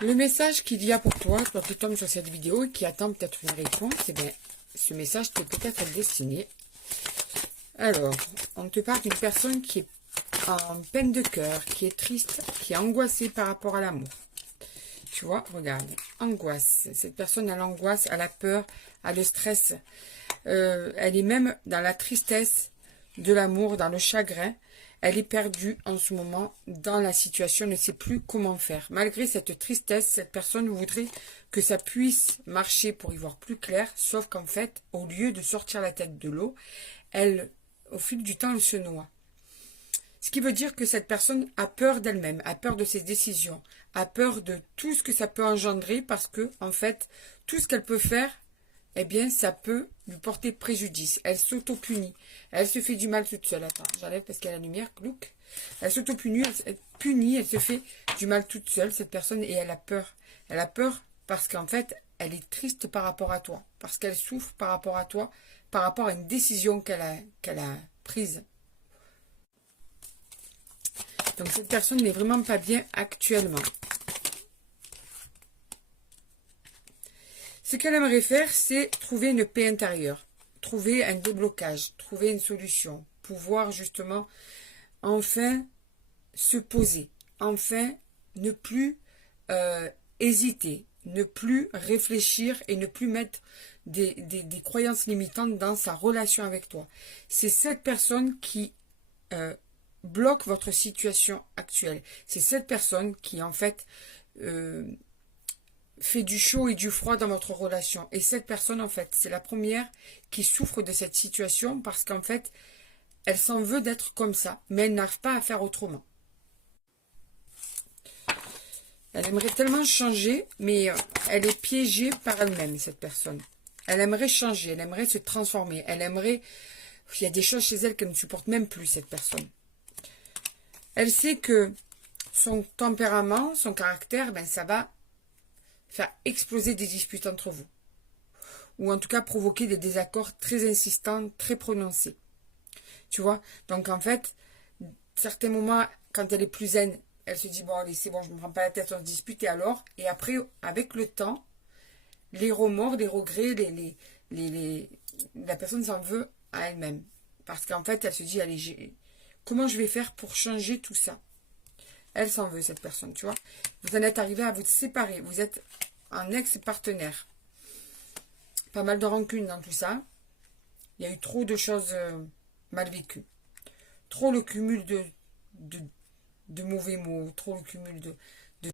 Le message qu'il y a pour toi, quand tu tombes sur cette vidéo et qui attend peut-être une réponse, eh bien, ce message t'est peut-être destiné. Alors, on te parle d'une personne qui est en peine de cœur, qui est triste, qui est angoissée par rapport à l'amour. Tu vois, regarde, angoisse. Cette personne a l'angoisse, a la peur, a le stress. Elle est même dans la tristesse de l'amour, dans le chagrin. Elle est perdue en ce moment dans la situation, ne sait plus comment faire. Malgré cette tristesse, cette personne voudrait que ça puisse marcher pour y voir plus clair, sauf qu'en fait, au lieu de sortir la tête de l'eau, elle, au fil du temps, elle se noie. Ce qui veut dire que cette personne a peur d'elle-même, a peur de ses décisions, a peur de tout ce que ça peut engendrer parce que, en fait, tout ce qu'elle peut faire, eh bien, ça peut lui porter préjudice. Elle s'auto-punit. Elle se fait du mal toute seule. Attends, j'enlève parce qu'il y a la lumière. Look. Elle s'auto-punit, elle se fait du mal toute seule, cette personne, et elle a peur. Elle a peur parce qu'en fait, elle est triste par rapport à toi. Parce qu'elle souffre par rapport à toi, par rapport à une décision qu'elle a prise. Donc cette personne n'est vraiment pas bien actuellement. Ce qu'elle aimerait faire, c'est trouver une paix intérieure, trouver un déblocage, trouver une solution, pouvoir justement enfin se poser, enfin ne plus hésiter, ne plus réfléchir et ne plus mettre des croyances limitantes dans sa relation avec toi. C'est cette personne qui bloque votre situation actuelle. C'est cette personne qui en fait fait du chaud et du froid dans votre relation. Et cette personne, en fait, c'est la première qui souffre de cette situation parce qu'en fait, elle s'en veut d'être comme ça, mais elle n'arrive pas à faire autrement. Elle aimerait tellement changer, mais elle est piégée par elle-même, cette personne. Elle aimerait changer, elle aimerait se transformer, elle aimerait... Il y a des choses chez elle qu'elle ne supporte même plus, cette personne. Elle sait que son tempérament, son caractère, ben ça va faire exploser des disputes entre vous. Ou en tout cas provoquer des désaccords très insistants, très prononcés. Tu vois? Donc en fait, certains moments, quand elle est plus zen, elle se dit, bon allez, c'est bon, je ne me prends pas la tête, on se dispute, et alors? Et après, avec le temps, les remords, les regrets, la personne s'en veut à elle-même. Parce qu'en fait, elle se dit, allez, comment je vais faire pour changer tout ça? Elle s'en veut, cette personne, tu vois. Vous en êtes arrivé à vous séparer. Vous êtes un ex-partenaire. Pas mal de rancune dans tout ça. Il y a eu trop de choses mal vécues. Trop le cumul de mauvais mots. Trop le cumul